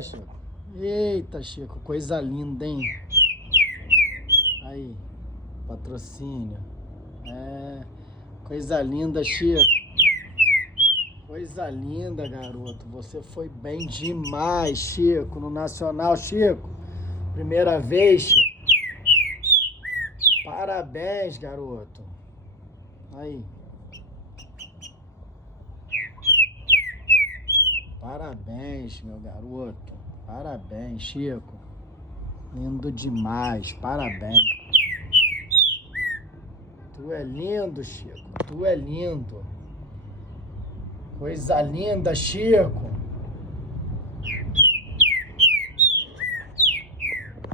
Chico. Eita, Chico, coisa linda, hein? Aí, patrocínio. Coisa linda, Chico. Coisa linda, garoto. Você foi bem demais, Chico, no Nacional, Chico. Primeira vez, Chico. Parabéns, garoto. Aí. Parabéns, meu garoto. Parabéns, Chico. Lindo demais. Parabéns. Tu é lindo, Chico. Tu é lindo. Coisa linda, Chico.